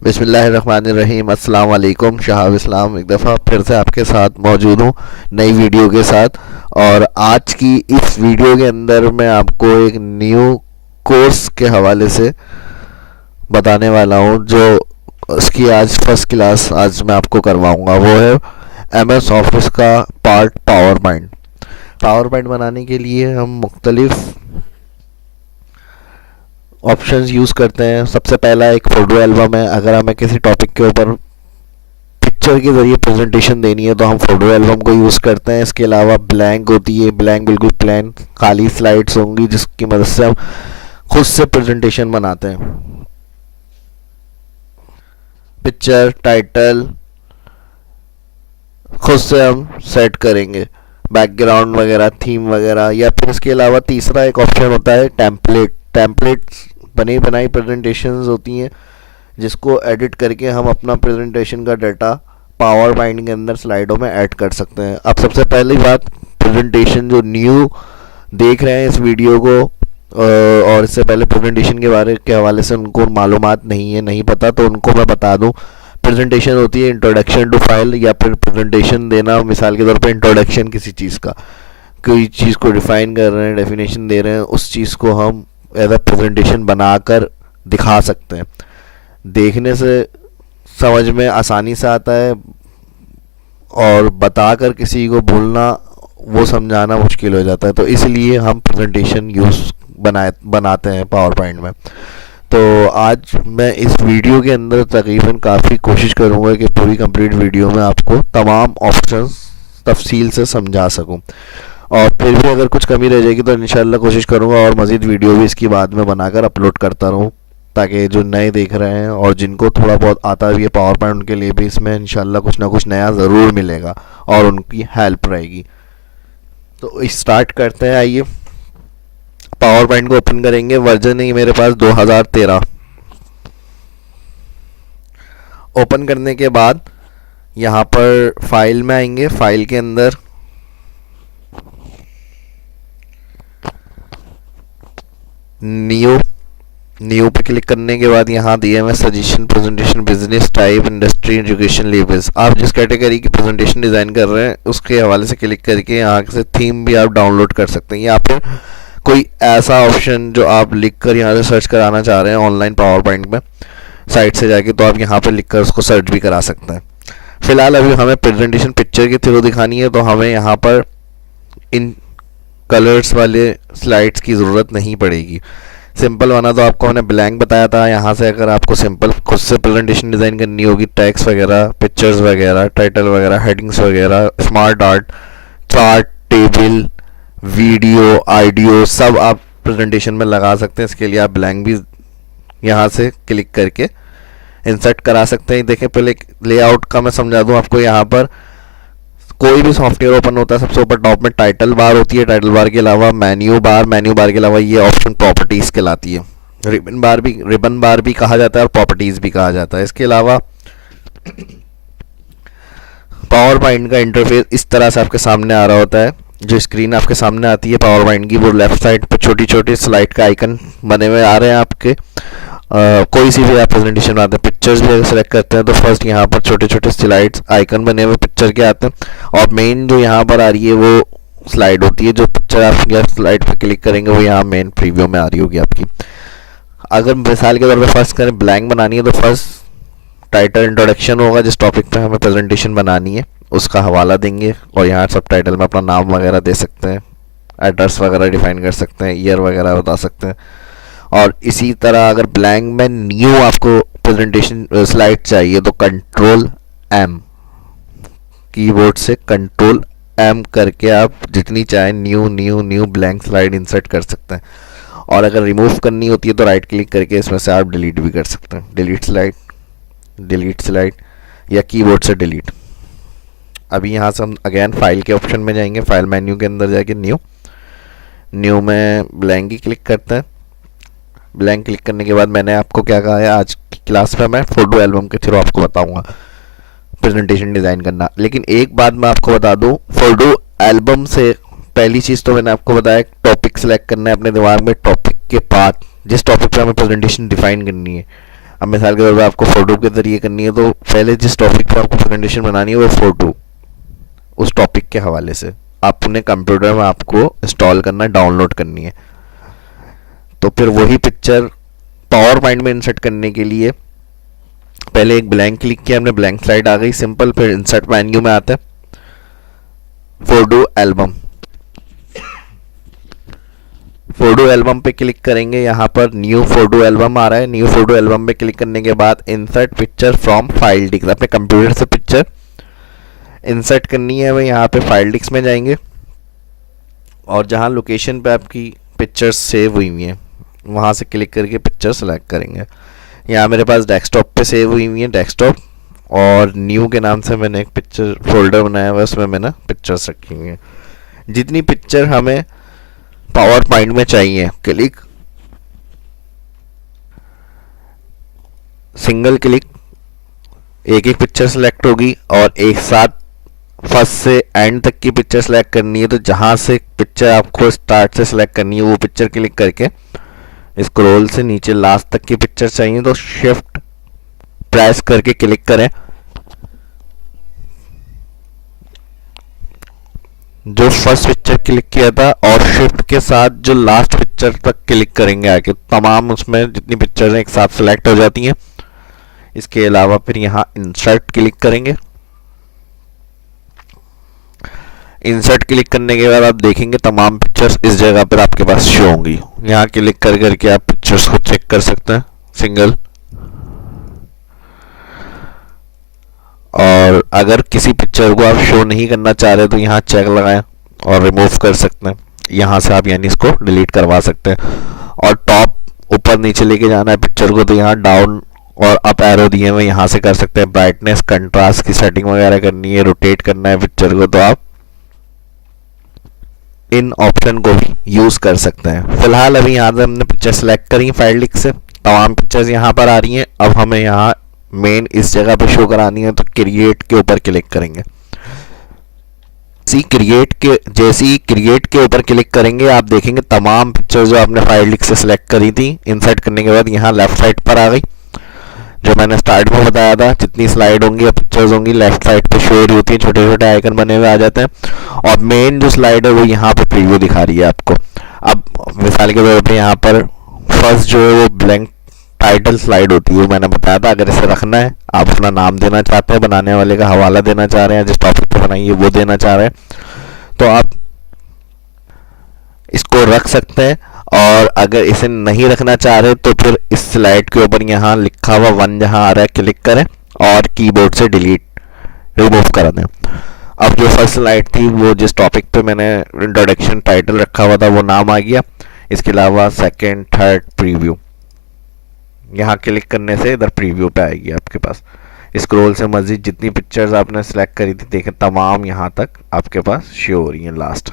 बिस्मिल्लाहिर्रहमानिर्रहीम। अस्सलाम वालेकुम। शहाब इस्लाम एक दफ़ा फिर से आपके साथ मौजूद हूँ नई वीडियो के साथ। और आज की इस वीडियो के अंदर मैं आपको एक न्यू कोर्स के हवाले से बताने वाला हूँ, जो उसकी आज फर्स्ट क्लास आज मैं आपको करवाऊँगा। वो है MS ऑफिस का part power point. Power point बनाने के लिए हम मुख्तलिफ ऑप्शंस यूज़ करते हैं। सबसे पहला एक फ़ोटो एल्बम है। अगर हमें किसी टॉपिक के ऊपर पिक्चर के ज़रिए प्रेजेंटेशन देनी है तो हम फ़ोटो एल्बम को यूज़ करते हैं। इसके अलावा ब्लैंक होती है, ब्लैंक बिल्कुल प्लेन खाली स्लाइड्स होंगी जिसकी मदद से हम खुद से प्रेजेंटेशन बनाते हैं। पिक्चर टाइटल खुद से हम सेट करेंगे, बैकग्राउंड वगैरह, थीम वगैरह। या फिर इसके अलावा तीसरा एक ऑप्शन होता है टेम्पलेट्स बनी बनाई प्रेजेंटेशंस होती हैं जिसको एडिट करके हम अपना प्रेजेंटेशन का डाटा पावर पॉइंट के अंदर स्लाइडों में ऐड कर सकते हैं। अब सबसे पहली बात, प्रेजेंटेशन जो न्यू देख रहे हैं इस वीडियो को और इससे पहले प्रेजेंटेशन के बारे के हवाले से उनको मालूमात नहीं है, नहीं पता, तो उनको मैं बता दूं। प्रेजेंटेशन होती है इंट्रोडक्शन टू फाइल, या फिर प्रेजेंटेशन देना, मिसाल के तौर पे इंट्रोडक्शन किसी चीज़ का, कोई चीज़ को डिफ़ाइन कर रहे हैं, डेफिनेशन दे रहे हैं, उस चीज़ को हम एज अ प्रेजेंटेशन बनाकर दिखा सकते हैं। देखने से समझ में आसानी से आता है और बताकर किसी को भूलना, वो समझाना मुश्किल हो जाता है। तो इसलिए हम प्रेजेंटेशन बनाते हैं पावर पॉइंट में। तो आज मैं इस वीडियो के अंदर तकरीबन काफ़ी कोशिश करूँगा कि पूरी कंप्लीट वीडियो में आपको तमाम ऑप्शंस तफसील से समझा सकूँ। और फिर भी अगर कुछ कमी रह जाएगी तो इंशाल्लाह कोशिश करूँगा और मज़ीद वीडियो भी इसकी बाद में बनाकर अपलोड करता रहूँ, ताकि जो नए देख रहे हैं और जिनको थोड़ा बहुत आता भी है पावर पॉइंट, उनके लिए भी इसमें इंशाल्लाह कुछ ना कुछ नया ज़रूर मिलेगा और उनकी हेल्प रहेगी। तो स्टार्ट करते हैं। आइए पावर पॉइंट को ओपन करेंगे। वर्जन है मेरे पास 2013। ओपन करने के बाद यहाँ पर फाइल में आएंगे। फाइल के अंदर न्यू पे क्लिक करने के बाद यहाँ दिए हुए suggestion, presentation, business type, industry, education, levels. आप जिस कैटेगरी की प्रेजेंटेशन डिज़ाइन कर रहे हैं उसके हवाले से क्लिक करके यहाँ से थीम भी आप डाउनलोड कर सकते हैं। या फिर कोई ऐसा ऑप्शन जो आप लिख कर यहाँ से सर्च कराना चाह रहे हैं ऑनलाइन पावर पॉइंट में साइट से जाके, तो आप यहाँ पर लिख कर उसको सर्च भी करा सकते हैं। फ़िलहाल अभी हमें प्रेजेंटेशन पिक्चर के थ्रू दिखानी है, तो हमें यहाँ पर इन कलर्स वाले स्लाइड्स की ज़रूरत नहीं पड़ेगी। सिंपल बना तो आपको मैंने ब्लैंक बताया था। यहाँ से अगर आपको सिंपल खुद से प्रेजेंटेशन डिज़ाइन करनी होगी, टेक्स्ट वगैरह, पिक्चर्स वगैरह, टाइटल वगैरह, हेडिंग्स वगैरह, smart art, chart, table, video, audio, सब आप प्रेजेंटेशन में लगा सकते हैं। इसके लिए आप ब्लैंक भी यहाँ से क्लिक करके इंसर्ट करा सकते हैं। देखें, पहले लेआउट का मैं समझा दूँ आपको। यहाँ पर कोई भी सॉफ्टवेयर ओपन होता है, सबसे ऊपर टॉप में टाइटल बार होती है। टाइटल बार के अलावा मेन्यू बार के अलावा ये ऑप्शन प्रॉपर्टीज़ कहलाती है। रिबन बार भी कहा जाता है और प्रॉपर्टीज़ भी कहा जाता है। इसके अलावा पावर पॉइंट का इंटरफेस इस तरह से आपके सामने आ रहा होता है। जो स्क्रीन आपके सामने आती है पावर पॉइंट की, वो लेफ्ट साइड पे छोटी छोटी स्लाइड का आइकन बने हुए आ रहे हैं आपके। कोई सी भी आप प्रेजेंटेशन बनाते हैं, पिक्चर्स भी अगर सेलेक्ट करते हैं तो फर्स्ट यहाँ पर छोटे छोटे स्लाइड्स आइकन बने हुए पिक्चर के आते हैं। और मेन जो यहाँ पर आ रही है वो स्लाइड होती है। जो पिक्चर आप स्लाइड पर क्लिक करेंगे वो यहाँ मेन प्रीव्यू में आ रही होगी आपकी। अगर मिसाल के तौर पर फर्स्ट करें ब्लैंक बनानी है तो फर्स्ट टाइटल इंट्रोडक्शन होगा, जिस टॉपिक पे हमें प्रेजेंटेशन बनानी है उसका हवाला देंगे और यहाँ सब टाइटल में अपना नाम वगैरह दे सकते हैं, एड्रेस वगैरह डिफाइन कर सकते हैं, ईयर वगैरह बता सकते हैं। और इसी तरह अगर ब्लैंक में न्यू आपको प्रेजेंटेशन स्लाइड चाहिए तो Ctrl+M कीबोर्ड से Ctrl+M करके आप जितनी चाहें न्यू ब्लैंक स्लाइड इंसर्ट कर सकते हैं। और अगर रिमूव करनी होती है तो राइट क्लिक करके इसमें से आप डिलीट भी कर सकते हैं। डिलीट स्लाइड या कीबोर्ड से डिलीट। अभी यहाँ से हम अगेन फाइल के ऑप्शन में जाएंगे। फाइल मेन्यू के अंदर जाके न्यू में ब्लैंक ही क्लिक करते हैं। ब्लैंक क्लिक करने के बाद मैंने आपको क्या कहा है, आज की क्लास में मैं फ़ोटो एल्बम के थ्रू आपको बताऊंगा प्रेजेंटेशन डिज़ाइन करना। लेकिन एक बात मैं आपको बता दूं, फ़ोटो एल्बम से पहली चीज़ तो मैंने आपको बताया टॉपिक सेलेक्ट करना है अपने दिमाग में। टॉपिक के बाद जिस टॉपिक पे हमें प्रेजेंटेशन डिफाइन करनी है, अब मिसाल के तौर पर आपको फोटो के जरिए करनी है, तो पहले जिस टॉपिक पे आपको प्रेजेंटेशन बनानी है वो फोटो, उस टॉपिक के हवाले से अपने कंप्यूटर में आपको इंस्टॉल करना, डाउनलोड करनी है। तो फिर वही पिक्चर पावर पॉइंट में इंसर्ट करने के लिए पहले एक ब्लैंक क्लिक किया हमने, ब्लैंक स्लाइड आ गई सिंपल। फिर इंसर्ट मेन्यू में आता है फोटो एल्बम, फोटो एल्बम पे क्लिक करेंगे। यहाँ पर न्यू फोटो एल्बम आ रहा है, न्यू फोटो एल्बम पे क्लिक करने के बाद insert picture from file disk, अपने कंप्यूटर से पिक्चर इंसर्ट करनी है। वह यहाँ पे फाइल डिस्क में जाएंगे और जहाँ लोकेशन पे आपकी पिक्चर्स सेव हुई हुई हैं वहाँ से क्लिक करके पिक्चर सेलेक्ट करेंगे। यहाँ मेरे पास डेस्कटॉप पे सेव हुई हुई है, डेस्कटॉप, और न्यू के नाम से मैंने एक पिक्चर फोल्डर बनाया हुआ है, उसमें मैंने पिक्चर्स रखी हुई हैं। जितनी पिक्चर हमें पावर पॉइंट में चाहिए, क्लिक, सिंगल क्लिक, एक एक पिक्चर सेलेक्ट होगी और एक साथ फर्स्ट से एंड तक की पिक्चर सेलेक्ट करनी है। तो जहाँ से पिक्चर आपको स्टार्ट से सेलेक्ट करनी है वो पिक्चर क्लिक करके स्क्रॉल से नीचे लास्ट तक की पिक्चर चाहिए तो शिफ्ट प्रेस करके क्लिक करें। जो फर्स्ट पिक्चर क्लिक किया था और शिफ्ट के साथ जो लास्ट पिक्चर तक क्लिक करेंगे आके तमाम उसमें जितनी पिक्चर्स हैं एक साथ सेलेक्ट हो जाती हैं। इसके अलावा फिर यहाँ इंसर्ट क्लिक करेंगे। इंसर्ट क्लिक करने के बाद आप देखेंगे तमाम पिक्चर्स इस जगह पर आपके पास शो होंगी। यहाँ क्लिक कर करके आप पिक्चर्स को चेक कर सकते हैं सिंगल, और अगर किसी पिक्चर को आप शो नहीं करना चाह रहे तो यहाँ चेक लगाएं और रिमूव कर सकते हैं। यहाँ से आप यानी इसको डिलीट करवा सकते हैं। और टॉप ऊपर नीचे लेके जाना है पिक्चर को तो यहाँ डाउन और अप एरो दिए हुए यहाँ से कर सकते हैं। ब्राइटनेस, कंट्रास्ट की सेटिंग वगैरह करनी है, रोटेट करना है पिक्चर को तो आप इन ऑप्शन को भी यूज कर सकते हैं। फिलहाल अभी यहाँ से हमने पिक्चर सेलेक्ट करी फाइल डिस्क से, तमाम पिक्चर्स यहाँ पर आ रही हैं। अब हमें यहाँ मेन इस जगह पे शो करानी है तो क्रिएट के ऊपर क्लिक करेंगे। जैसे ही क्रिएट के ऊपर क्लिक करेंगे आप देखेंगे तमाम पिक्चर्स जो आपने फाइल डिस्क से सिलेक्ट करी थी इंसर्ट करने के बाद यहाँ लेफ्ट साइड पर आ गई। जो मैंने स्टार्ट में बताया था जितनी स्लाइड होंगी या पिक्चर्स होंगी लेफ्ट साइड पे शो हो रही होती है, छोटे छोटे आइकन बने हुए आ जाते हैं। और मेन जो स्लाइड है वो यहाँ पे प्रीव्यू दिखा रही है आपको। अब मिसाल के तौर पे यहाँ पर फर्स्ट जो है वो ब्लैंक टाइटल स्लाइड होती है, वो मैंने बताया था। अगर इसे रखना है, आप अपना नाम देना चाहते हैं, बनाने वाले का हवाला देना चाह रहे हैं, जिस टॉपिक पे बनाई है वो देना चाह रहे हैं, तो आप इसको रख सकते हैं। और अगर इसे नहीं रखना चाह रहे तो फिर इस स्लाइड के ऊपर यहाँ लिखा हुआ 1 जहाँ आ रहा है क्लिक करें और कीबोर्ड से रिमूव कर दें। अब जो फर्स्ट स्लाइड थी वो जिस टॉपिक पे मैंने इंट्रोडक्शन टाइटल रखा हुआ था वो नाम आ गया। इसके अलावा सेकंड, थर्ड, प्रीव्यू, यहाँ क्लिक करने से इधर प्रीव्यू पे आएगी आपके पास। स्क्रॉल से मजीद जितनी पिक्चर्स आपने सेलेक्ट करी थी देखें तमाम यहाँ तक आपके पास शो हो रही हैं लास्ट।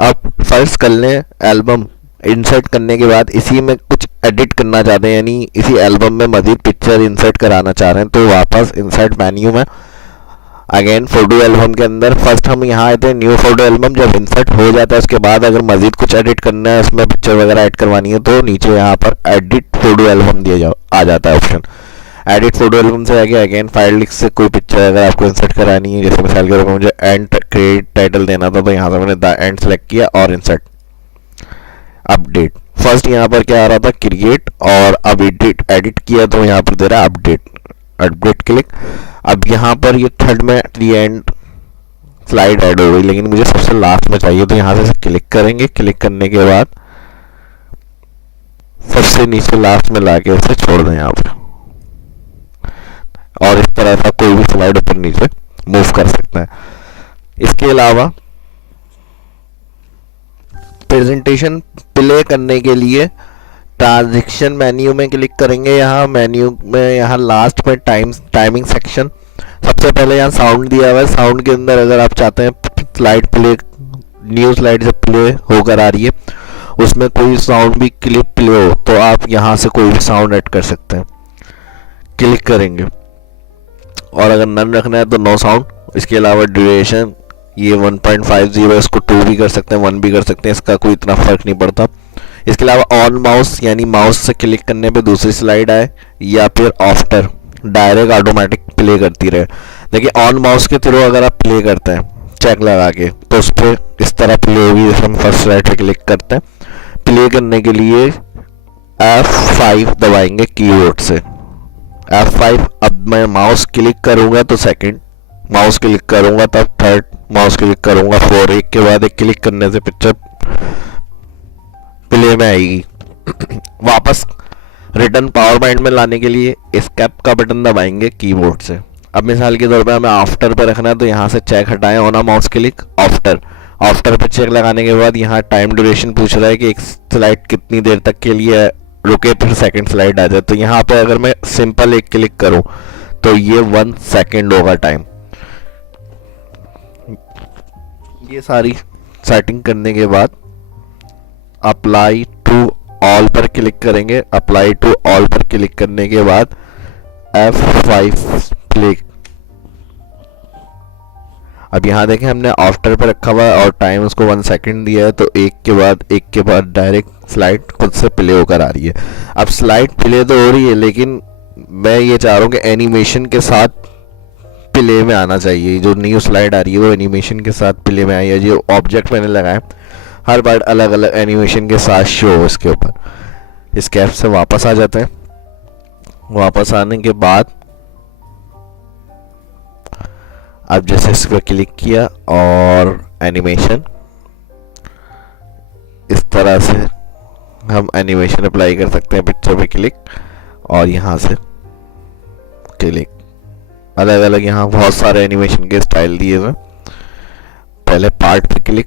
अब फर्स्ट कर लें एल्बम इंसर्ट करने के बाद इसी में कुछ एडिट करना चाहते हैं, यानी इसी एल्बम में मजीद पिक्चर इंसर्ट कराना चाह रहे हैं तो वापस इंसर्ट मेन्यू में अगेन फोटो एल्बम के अंदर फर्स्ट हम यहाँ आए थे न्यू फोटो एल्बम। जब इंसर्ट हो जाता है उसके बाद अगर मजीद कुछ एडिट करना है, उसमें पिक्चर वगैरह ऐड करवानी है तो नीचे यहाँ पर एडिट फोटो एल्बम आ जाता है ऑप्शन। एडिट फोटो एल्बम से आगे अगेन फाइल डिस्क से कोई पिक्चर अगर आपको इंसर्ट करानी है, जैसे मिसाल के तौर पर मुझे एंड क्रिएट टाइटल देना था तो यहाँ से मैंने द एंड सेलेक्ट किया और इंसर्ट अपडेट। फर्स्ट यहाँ पर क्या आ रहा था क्रिएट, और अब एडिट किया तो यहाँ पर दे रहा है अपडेट क्लिक। अब यहाँ पर ये थर्ड में दी एंड स्लाइड ऐड हो गई, लेकिन मुझे सबसे लास्ट में चाहिए तो यहाँ से क्लिक करेंगे। क्लिक करने के बाद सबसे नीचे लास्ट में लाके उसे छोड़ दें यहाँ पर, और इस तरह का कोई भी स्लाइड ऊपर नीचे मूव कर सकते हैं। इसके अलावा प्रेजेंटेशन प्ले करने के लिए ट्रांजिशन मेन्यू में क्लिक करेंगे। यहाँ मेन्यू में यहाँ लास्ट में टाइमिंग सेक्शन, सबसे पहले यहाँ साउंड दिया हुआ है। साउंड के अंदर अगर आप चाहते हैं स्लाइड प्ले, न्यू स्लाइड जब प्ले होकर आ रही है उसमें कोई साउंड भी क्लिप प्ले हो तो आप यहाँ से कोई भी साउंड ऐड कर सकते हैं। क्लिक करेंगे और अगर नन रखना है तो नो साउंड। इसके अलावा ड्यूरेशन ये 1.50, इसको 2 भी कर सकते हैं, 1 भी कर सकते हैं, इसका कोई इतना फर्क नहीं पड़ता। इसके अलावा ऑन माउस यानी माउस से क्लिक करने पे दूसरी स्लाइड आए, या फिर आफ्टर डायरेक्ट ऑटोमेटिक प्ले करती रहे। देखिए ऑन माउस के थ्रू अगर आप प्ले करते हैं चेक लगा के तो उस पर इस तरह प्ले होगी। जैसे हम फर्स्ट स्लाइड पे क्लिक करते हैं, प्ले करने के लिए F5 दबाएंगे कीबोर्ड से, F5। अब मैं माउस क्लिक करूंगा तो सेकंड, माउस क्लिक करूंगा तब थर्ड, माउस क्लिक करूंगा 4, एक के बाद एक क्लिक करने से पिक्चर प्ले में आएगी। वापस रिटर्न पावर पॉइंट में लाने के लिए एस्केप का बटन दबाएंगे कीबोर्ड से। अब मिसाल के तौर पे हमें आफ्टर पे रखना है तो यहाँ से चेक हटाएं, on mouse click after, after पे चेक लगाने के बाद यहाँ टाइम ड्यूरेशन पूछ रहा है कि एक स्लाइड कितनी देर तक के लिए रुके फिर सेकंड स्लाइड आ जाए। तो यहाँ पे अगर मैं सिंपल एक क्लिक करूँ तो ये 1 सेकंड होगा टाइम। ये सारी सेटिंग करने के बाद अप्लाई टू ऑल पर क्लिक करेंगे। अप्लाई टू ऑल पर क्लिक करने के बाद F5 प्ले। अब यहाँ देखें हमने आफ्टर पे रखा हुआ है और टाइम उसको 1 सेकंड दिया है, तो एक के बाद डायरेक्ट स्लाइड खुद से प्ले होकर आ रही है। अब स्लाइड प्ले तो हो रही है, लेकिन मैं ये चाह रहा हूँ कि एनिमेशन के साथ प्ले में आना चाहिए। जो न्यू स्लाइड आ रही है वो एनिमेशन के साथ प्ले में आई है। जो ऑब्जेक्ट मैंने लगाए हर बार अलग अलग एनिमेशन के साथ शो हो इसके ऊपर। इस कैप से वापस आ जाते हैं। वापस आने के बाद अब जैसे इस पर क्लिक किया और एनिमेशन, इस तरह से हम एनिमेशन अप्लाई कर सकते हैं। पिक्चर पे क्लिक और यहाँ से क्लिक, अलग अलग यहाँ बहुत सारे एनिमेशन के स्टाइल दिए हुए। पहले पार्ट पे क्लिक,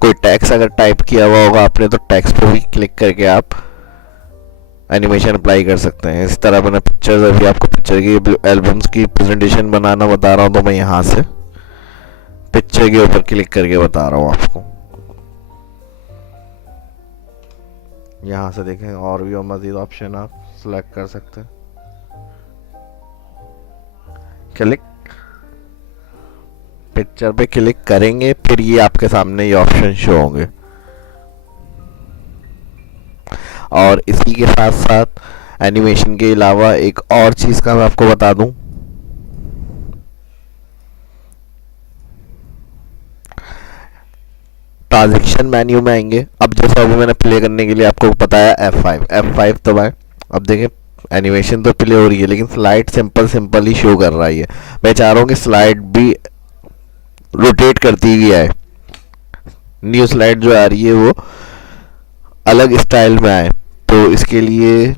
कोई टेक्स्ट अगर टाइप किया हुआ होगा आपने तो टेक्स्ट पे भी क्लिक करके आप एनिमेशन अप्लाई कर सकते हैं। इस तरह मैंने पिक्चर्स, अभी आपको पिक्चर की एल्बम्स की प्रेजेंटेशन बनाना बता रहा हूँ तो मैं यहाँ से पिक्चर के ऊपर क्लिक करके बता रहा हूँ आपको। यहाँ से देखें और भी मज़ीद ऑप्शन आप सिलेक्ट कर सकते हैं। क्लिक, पिक्चर पे क्लिक करेंगे फिर ये आपके सामने ये ऑप्शन शो होंगे। और इसी के साथ साथ एनिमेशन के अलावा एक और चीज़ का मैं आपको बता दूं, ट्रांजैक्शन मेन्यू में आएंगे। अब जैसे अभी मैंने प्ले करने के लिए आपको बताया F5 दबाएं। अब देखें एनिमेशन तो प्ले हो रही है लेकिन स्लाइड सिंपल ही शो कर रहा है। मैं चाह रहा हूँ कि स्लाइड भी रोटेट करती हुई आए, न्यू स्लाइड जो आ रही है वो अलग स्टाइल में आए। तो इसके लिए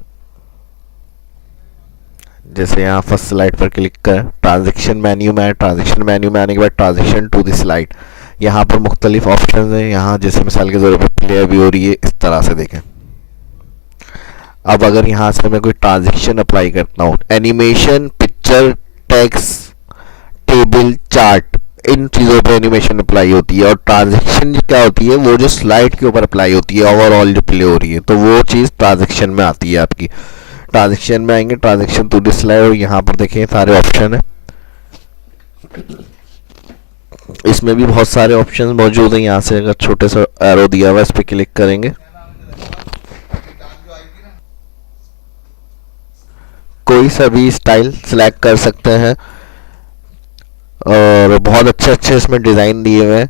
जैसे यहाँ फर्स्ट स्लाइड पर क्लिक करें, ट्रांजैक्शन मेन्यू में आए। ट्रांजैक्शन मेन्यू में आने के बाद ट्रांजैक्शन टू द स्लाइड, यहाँ पर मुख्तलिफ ऑप्शन हैं। यहाँ जैसे मिसाल के तौर पर प्ले अभी हो रही है, इस तरह से देखें। अब अगर यहाँ से मैं कोई ट्रांजैक्शन अप्लाई करता हूँ, animation, picture, text, table, chart, इन चीज़ों पे एनिमेशन अप्लाई होती है। और ट्रांजैक्शन क्या होती है, वो जो स्लाइड के ऊपर अप्लाई होती है, ओवरऑल जो प्ले हो रही है, तो वो चीज़ ट्रांजैक्शन में आती है आपकी। ट्रांजैक्शन में आएंगे, ट्रांजैक्शन टू द स्लाइड, और यहाँ पर देखें सारे ऑप्शन है। इसमें भी बहुत सारे ऑप्शन मौजूद हैं। यहाँ से अगर छोटे सा एरो दिया हुआ है, इस पर क्लिक करेंगे, कोई सा भी स्टाइल सिलेक्ट कर सकते हैं। और बहुत अच्छे इसमें डिज़ाइन दिए हुए हैं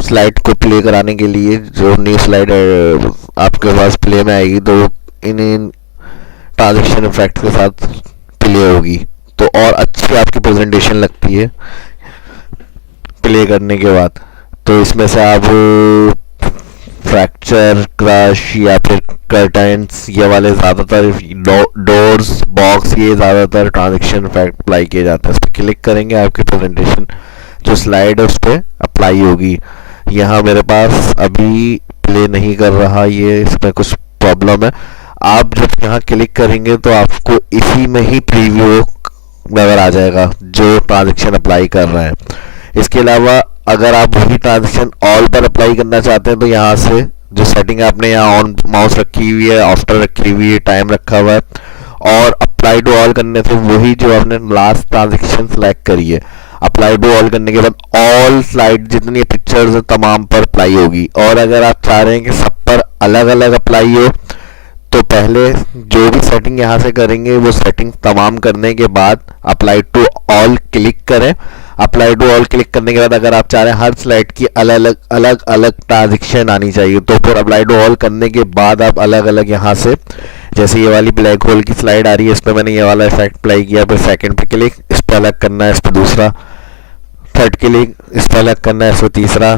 स्लाइड को प्ले कराने के लिए। जो न्यू स्लाइड आपके पास प्ले में आएगी तो इन ट्रांजैक्शन इफेक्ट के साथ प्ले होगी, तो और अच्छी आपकी प्रेजेंटेशन लगती है प्ले करने के बाद। तो इसमें से आप फ्रैक्चर, क्रश या फिर कर्टेंस, ये वाले ज़्यादातर डोर्स, बॉक्स, ये ज़्यादातर ट्रांजैक्शन इफेक्ट अप्लाई किए जाते हैं। इस पर क्लिक करेंगे, आपकी प्रेजेंटेशन जो स्लाइड है उस पर अप्लाई होगी। यहाँ मेरे पास अभी प्ले नहीं कर रहा, ये इसमें कुछ प्रॉब्लम है। आप जब यहाँ क्लिक करेंगे तो आपको इसी में ही प्रीव्यू नज़र आ जाएगा जो ट्रांजैक्शन अप्लाई कर रहे हैं। इसके अलावा अगर आप वही ट्रांजैक्शन ऑल पर अप्लाई करना चाहते हैं तो यहाँ से जो सेटिंग आपने यहाँ ऑन माउस रखी हुई है, आफ्टर रखी हुई है, टाइम रखा हुआ है, और अप्लाई टू ऑल करने से वही जो आपने लास्ट ट्रांजैक्शन सेलेक्ट करी है अप्लाई टू ऑल करने के बाद ऑल स्लाइड जितनी पिक्चर्स है तमाम पर अप्लाई होगी। और अगर आप चाह रहे हैं कि सब पर अलग अलग अप्लाई हो तो पहले जो भी सेटिंग यहाँ से करेंगे वो सेटिंग तमाम करने के बाद अप्लाई टू ऑल क्लिक करें। अप्लाई टू ऑल क्लिक करने के बाद अगर आप चाह रहे हैं हर स्लाइड की अलग अलग ट्रांजेक्शन आनी चाहिए तो फिर अप्लाई टू ऑल करने के बाद आप अलग अलग यहाँ से, जैसे ये वाली ब्लैक होल की स्लाइड आ रही है, इस पर मैंने ये वाला इफेक्ट अप्लाई किया, फिर सेकंड पे क्लिक, इस पर अलग करना है, इस पर दूसरा, थर्ड क्लिक, इस पर अलग करना है, इस पर तीसरा,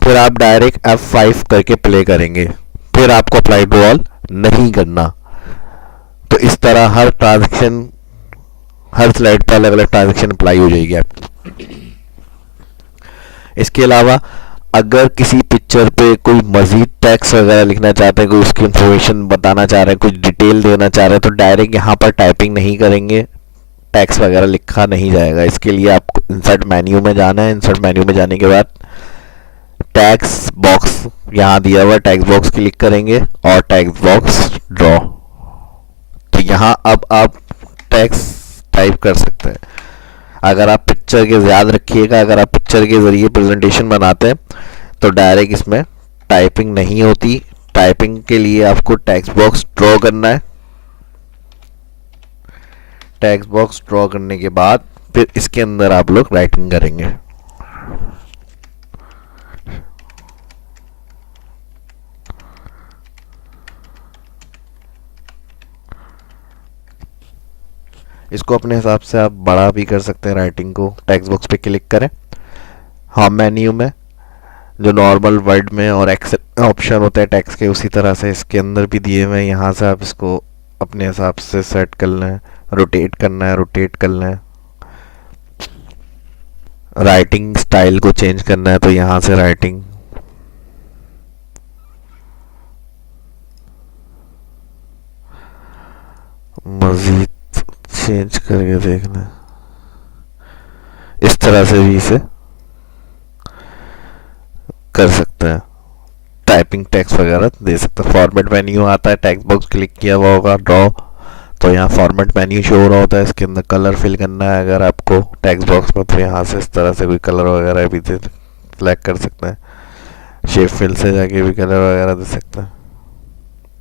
फिर आप डायरेक्ट F5 करके प्ले करेंगे, फिर आपको अप्लाई टू ऑल नहीं करना। तो इस तरह हर ट्रांजेक्शन, हर स्लाइड पर अलग अलग ट्रांजेक्शन अप्लाई हो जाएगी आपकी। इसके अलावा अगर किसी पिक्चर पे कोई मजीद टेक्स्ट वगैरह लिखना चाहते हैं, कोई उसकी इंफॉर्मेशन बताना चाह रहे हैं, कुछ डिटेल देना चाह रहे हैं, तो डायरेक्ट यहाँ पर टाइपिंग नहीं करेंगे, टेक्स्ट वगैरह लिखा नहीं जाएगा। इसके लिए आपको इंसर्ट मेन्यू में जाना है। इंसर्ट मेन्यू में जाने के बाद टेक्स्ट बॉक्स यहाँ दिया हुआ, टेक्स्ट बॉक्स क्लिक करेंगे और टेक्स्ट बॉक्स ड्रॉ। तो यहाँ अब आप टेक्स्ट टाइप कर सकते हैं। अगर आप पिक्चर के याद रखिएगा, अगर आप पिक्चर के ज़रिए प्रेजेंटेशन बनाते हैं तो डायरेक्ट इसमें टाइपिंग नहीं होती। टाइपिंग के लिए आपको टेक्स्ट बॉक्स ड्रॉ करना है। टेक्स्ट बॉक्स ड्रॉ करने के बाद फिर इसके अंदर आप लोग राइटिंग करेंगे। इसको अपने हिसाब से आप बड़ा भी कर सकते हैं राइटिंग को। टेक्स्ट बॉक्स पे क्लिक करें, होम मेन्यू में जो नॉर्मल वर्ड में और एक्सेल ऑप्शन होते हैं टेक्स्ट के, उसी तरह से इसके अंदर भी दिए हुए हैं। यहाँ से आप इसको अपने हिसाब से सेट कर लें, रोटेट करना है रोटेट कर लें। राइटिंग स्टाइल को चेंज करना है तो यहाँ से राइटिंग, मजीद चेंज करके देखना, इस तरह से भी इसे कर सकते हैं। टाइपिंग टेक्स्ट वगैरह दे सकते हैं। फॉर्मेट मेन्यू आता है, टेक्स्ट बॉक्स क्लिक किया हुआ होगा ड्रॉ, तो यहाँ फॉर्मेट मेन्यू शो हो रहा होता है। इसके अंदर कलर फिल करना है अगर आपको टेक्स्ट बॉक्स में, तो यहाँ से इस तरह से कोई कलर वगैरह भी सिलेक्ट कर सकते हैं। शेप फिल से जाके भी कलर वगैरह दे सकते हैं।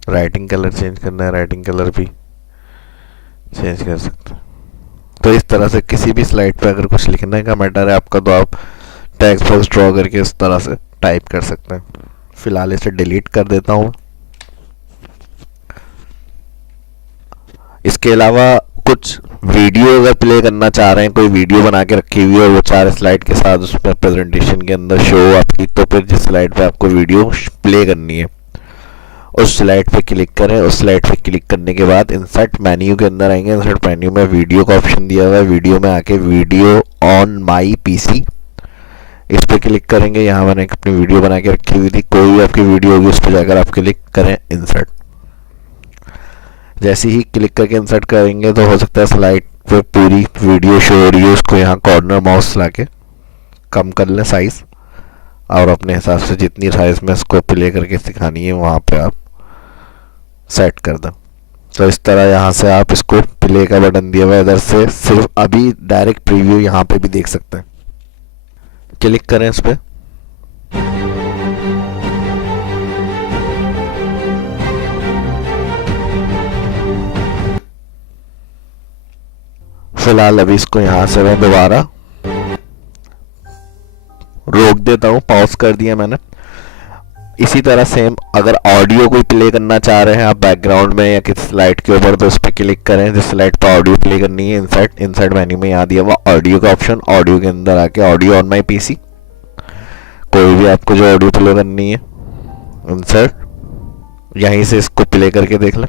राइटिंग कलर चेंज करना है, राइटिंग कलर भी चेंज कर सकते हैं। तो इस तरह से किसी भी स्लाइड पे अगर कुछ लिखने का मैटर है आपका तो आप टेक्स्ट बॉक्स ड्रॉ करके इस तरह से टाइप कर सकते हैं। फिलहाल इसे डिलीट कर देता हूँ। इसके अलावा कुछ वीडियो अगर प्ले करना चाह रहे हैं, कोई वीडियो बना के रखी हुई है और वो 4 स्लाइड के साथ उसमें प्रेजेंटेशन के अंदर शो आपकी, तो फिर जिस स्लाइड पे आपको वीडियो प्ले करनी है उस स्लाइड पे क्लिक करें। उस स्लाइड पे क्लिक करने के बाद इंसर्ट मेन्यू के अंदर आएंगे। इंसर्ट मेन्यू में वीडियो का ऑप्शन दिया हुआ है, वीडियो में आके वीडियो ऑन माई पीसी इस पे क्लिक करेंगे। यहाँ मैंने अपनी वीडियो बना के रखी हुई थी, कोई भी आपकी वीडियो होगी उस पर जाकर आप क्लिक करें इंसर्ट। जैसे ही क्लिक करके इंसर्ट करेंगे तो हो सकता है स्लाइड पे पूरी वीडियो शो हो रही है, उसको यहाँ कॉर्नर माउस ला के कम कर लें साइज़, और अपने हिसाब से जितनी साइज़ में इसको प्ले करके सिखानी है वहाँ पे आप सेट कर दें। तो इस तरह यहाँ से आप इसको प्ले का बटन दिया हुआ है, इधर से सिर्फ अभी डायरेक्ट प्रीव्यू यहाँ पे भी देख सकते हैं। क्लिक करें इस पर, फिलहाल अभी इसको यहाँ से मैं दोबारा रोक देता हूँ, पॉज कर दिया मैंने। इसी तरह सेम अगर ऑडियो कोई प्ले करना चाह रहे हैं आप बैकग्राउंड में या किसी स्लाइड के ऊपर, तो उस पर क्लिक करें जिस स्लाइड पर ऑडियो प्ले करनी है। इंसर्ट मेन्यू में यहाँ दिया हुआ ऑडियो का ऑप्शन, ऑडियो के अंदर आके ऑडियो ऑन माई पीसी, कोई भी आपको जो ऑडियो प्ले करनी है इंसर्ट, यहीं से इसको प्ले करके देख लें।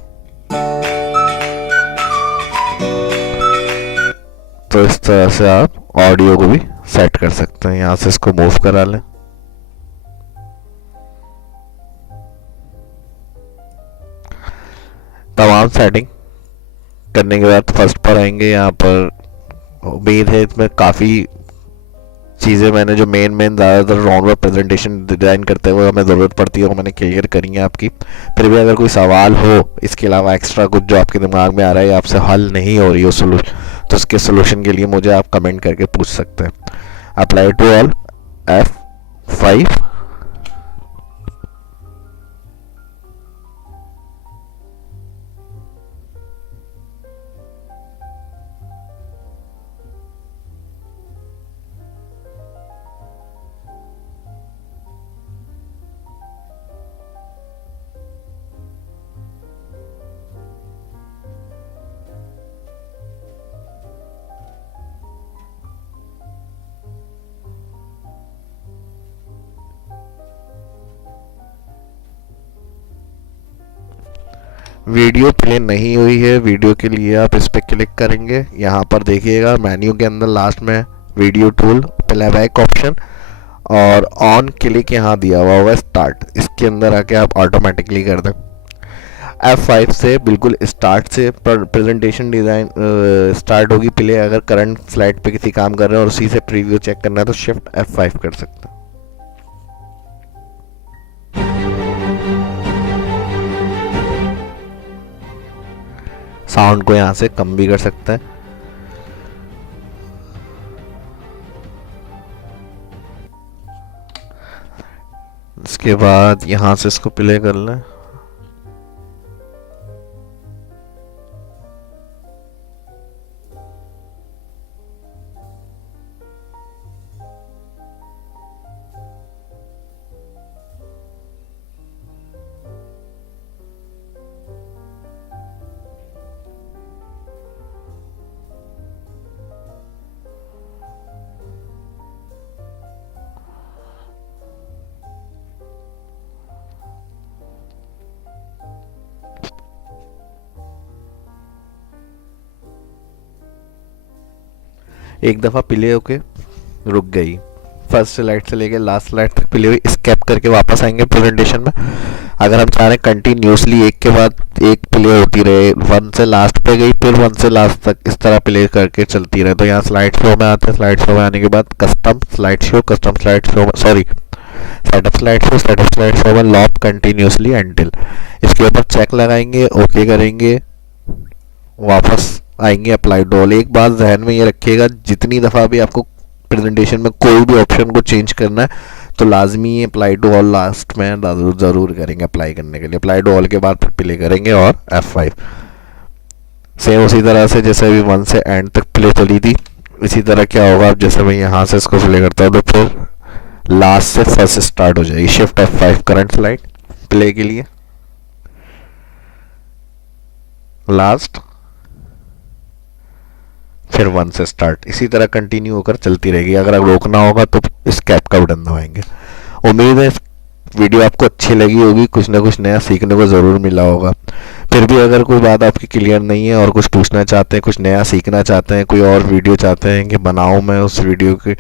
तो इस तरह से आप ऑडियो को भी सेट कर सकते हैं। यहाँ से इसको मूव करा लें। तमाम सेटिंग करने के बाद फर्स्ट पर आएंगे। यहाँ पर उम्मीद है इसमें काफ़ी चीज़ें मैंने जो मेन मेन ज़्यादातर राउंड में प्रेजेंटेशन डिज़ाइन करते हुए हमें ज़रूरत पड़ती है वो मैंने क्लियर करी है आपकी। फिर भी अगर कोई सवाल हो इसके अलावा एक्स्ट्रा कुछ जो आपके दिमाग में आ रहा है या आपसे हल नहीं हो रही हो सोल्यूशन, तो उसके सोल्यूशन के लिए मुझे आप कमेंट करके पूछ सकते हैं। Apply to all F5। Video play नहीं हुई है, वीडियो के लिए आप इस पर क्लिक करेंगे। यहाँ पर देखिएगा मेन्यू के अंदर लास्ट में वीडियो टूल प्लेबैक ऑप्शन और ऑन क्लिक यहाँ दिया हुआ होगा स्टार्ट, इसके अंदर आके आप ऑटोमेटिकली कर दें। F5 से बिल्कुल स्टार्ट से प्रेजेंटेशन डिज़ाइन स्टार्ट होगी प्ले। अगर करंट स्लाइड पे किसी काम कर रहे हैं और उसी से प्रीव्यू चेक करना है तो शिफ्ट F5 कर सकते हैं। साउंड को यहाँ से कम भी कर सकते हैं। इसके बाद यहाँ से इसको प्ले कर लें। एक दफ़ा प्ले होके रुक गई, फर्स्ट स्लाइड से लेके लास्ट स्लाइड तक प्ले हुई, स्केप करके वापस आएंगे प्रेजेंटेशन में। अगर हम चाह रहे हैं कंटिन्यूसली एक के बाद एक प्ले होती रहे, वन से लास्ट पे गई फिर वन से लास्ट तक इस तरह प्ले करके चलती रहे, तो यहाँ स्लाइड शो में आते हैं। स्लाइड शो में आने के बाद custom slide show sorry setup slide show में लॉप कंटिन्यूसली एंटिल, इसके ऊपर चेक लगाएंगे, ओके करेंगे, वापस आएंगे अप्लाई टू ऑल। एक बात जहन में ये रखिएगा, जितनी दफ़ा भी आपको प्रेजेंटेशन में कोई भी ऑप्शन को चेंज करना है तो लाजमी ये अप्लाई टू ऑल लास्ट में ज़रूर करेंगे अप्लाई करने के लिए। अप्लाई टू ऑल के बाद फिर प्ले करेंगे और F5 सेम उसी तरह से जैसे अभी वन से एंड तक प्ले चली थी, इसी तरह क्या होगा अब जैसे मैं यहाँ से इसको प्ले करता हूँ तो फिर लास्ट से फर्स्ट स्टार्ट हो जाएगी। Shift F5 current slide play के लिए, लास्ट फिर वन से स्टार्ट, इसी तरह कंटिन्यू होकर चलती रहेगी। अगर आप रोकना होगा तो स्केप का बटन दबाएंगे। उम्मीद है वीडियो आपको अच्छी लगी होगी, कुछ ना कुछ नया सीखने को ज़रूर मिला होगा। फिर भी अगर कोई बात आपकी क्लियर नहीं है और कुछ पूछना चाहते हैं, कुछ नया सीखना चाहते हैं, कोई और वीडियो चाहते हैं कि बनाऊं मैं उस वीडियो के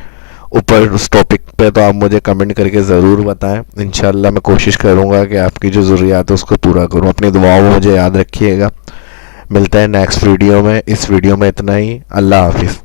ऊपर उस टॉपिक पे, तो आप मुझे कमेंट करके ज़रूर बताएं। इंशाल्लाह मैं कोशिश करूँगा कि आपकी जो ज़रूरियात है उसको पूरा करूँ। अपनी दुआओं में मुझे याद रखिएगा। मिलता है नेक्स्ट वीडियो में। इस वीडियो में इतना ही। अल्लाह हाफिज़।